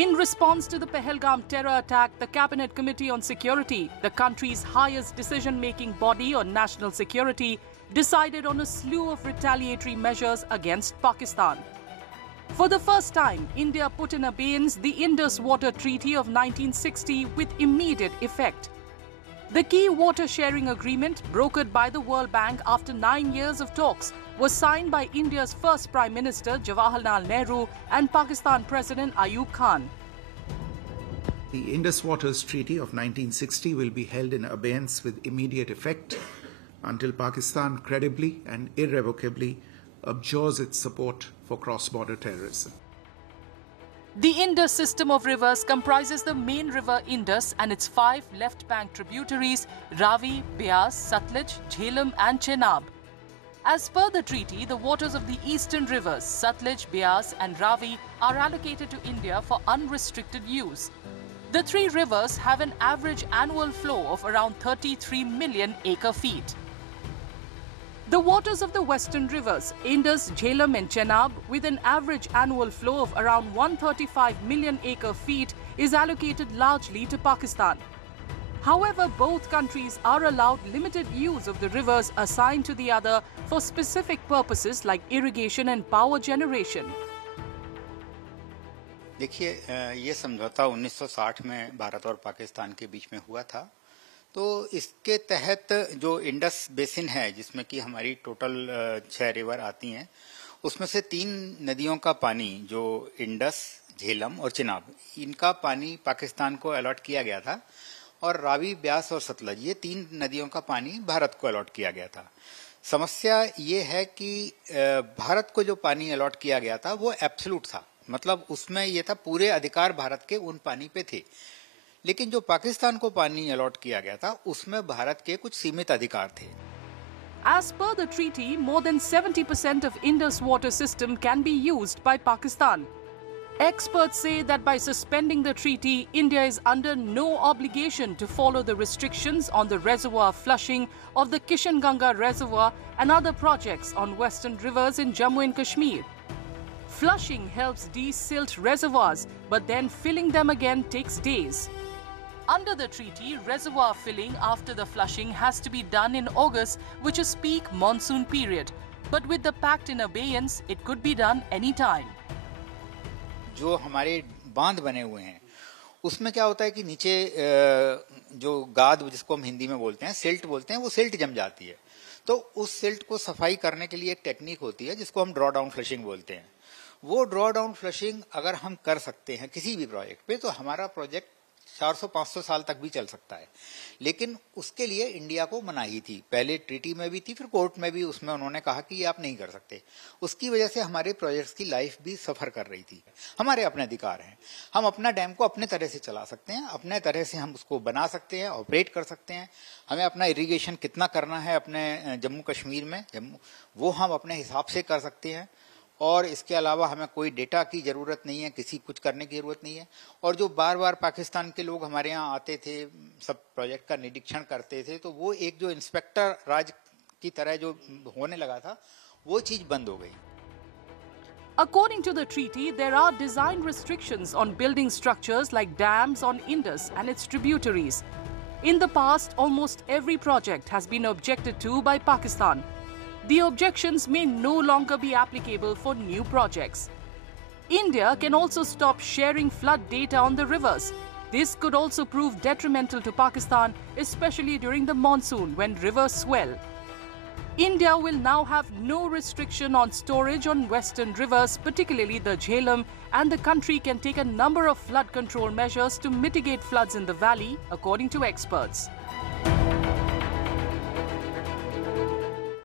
In response to the Pahalgam terror attack, the Cabinet Committee on Security, the country's highest decision-making body on national security, decided on a slew of retaliatory measures against Pakistan. For the first time, India put in abeyance the Indus Water Treaty of 1960 with immediate effect. The key water-sharing agreement, brokered by the World Bank after 9 years of talks, was signed by India's first Prime Minister Jawaharlal Nehru and Pakistan President Ayub Khan. The Indus Waters Treaty of 1960 will be held in abeyance with immediate effect until Pakistan credibly and irrevocably abjures its support for cross-border terrorism. The Indus system of rivers comprises the main river Indus and its 5 left bank tributaries Ravi, Beas, Satluj, Jhelum and Chenab. As per the treaty, the waters of the eastern rivers Satluj, Beas and Ravi are allocated to India for unrestricted use. The 3 rivers have an average annual flow of around 33 million acre-feet. The waters of the western rivers, Indus, Jhelum and Chenab, with an average annual flow of around 135 million acre-feet, is allocated largely to Pakistan. However, both countries are allowed limited use of the rivers assigned to the other for specific purposes like irrigation and power generation. देखिए, ये समझौता 1960 में भारत और पाकिस्तान के बीच में हुआ था। तो इसके तहत जो इंडस बेसिन है, जिसमें कि हमारी टोटल 6 रिवर आती हैं, उसमें से 3 नदियों का पानी जो इंडस, झेलम और चिनाब, इनका पानी पाकिस्तान को अलॉट किया गया था और रावी, ब्यास और सतलज, ये 3 नदियों का पानी भारत को अलॉट किया गया था। समस्या ये है कि भारत को जो पानी अलॉट किया गया था वो एब्सोल्यूट था, मतलब उसमें ये था पूरे अधिकार भारत के उन पानी पे थे। लेकिन जो पाकिस्तान को पानी अलॉट किया गया था उसमें भारत के कुछ सीमित अधिकार थे। As per the treaty, more than 70% of Indus water system can be used by Pakistan. Experts say that by suspending the treaty, India is under no obligation to follow the restrictions on the reservoir flushing of the Kishanganga reservoir and other projects on western rivers in Jammu and Kashmir. Flushing helps de-silt reservoirs, but then filling them again takes days. Under the treaty, reservoir filling after the flushing has to be done in August, which is peak monsoon period. But with the pact in abeyance, it could be done any time. जो हमारे बांध बने हुए हैं, उसमें क्या होता है कि नीचे जो गाद, जिसको हम हिंदी में बोलते हैं, सिल्ट बोलते हैं, वो सिल्ट जम जाती है। तो उस सिल्ट को सफाई करने के लिए एक टेक्निक होती है जिसको हम ड्रॉ डाउन फ्लशिंग बोलते हैं। वो ड्रॉ डाउन फ्लशिंग अगर हम कर सकते हैं किसी भी प्रोजेक्ट पे, तो हमारा प्रोजेक्ट 400-500 साल तक भी चल सकता है। लेकिन उसके लिए इंडिया को मनाही थी, पहले ट्रीटी में भी थी, फिर कोर्ट में भी उसमें उन्होंने कहा कि ये आप नहीं कर सकते। उसकी वजह से हमारे प्रोजेक्ट्स की लाइफ भी सफर कर रही थी। हमारे अपने अधिकार हैं, हम अपना डैम को अपने तरह से चला सकते हैं, अपने तरह से हम उसको बना सकते हैं, ऑपरेट कर सकते हैं। हमें अपना इरिगेशन कितना करना है अपने जम्मू कश्मीर में, वो हम अपने हिसाब से कर सकते हैं। और इसके अलावा हमें कोई डेटा की जरूरत नहीं है, किसी कुछ करने की जरूरत नहीं है। और जो बार बार पाकिस्तान के लोग हमारे यहाँ आते थे, सब प्रोजेक्ट का निरीक्षण करते थे, तो वो एक जो इंस्पेक्टर राज की तरह जो होने लगा था, वो चीज बंद हो गई। According to the treaty, there are design restrictions on building structures like dams on Indus and its tributaries. In the past, almost every project has been objected to by Pakistan. The objections may no longer be applicable for new projects. India can also stop sharing flood data on the rivers. This could also prove detrimental to Pakistan, especially during the monsoon when rivers swell. India will now have no restriction on storage on western rivers, particularly the Jhelum, and the country can take a number of flood control measures to mitigate floods in the valley, according to experts.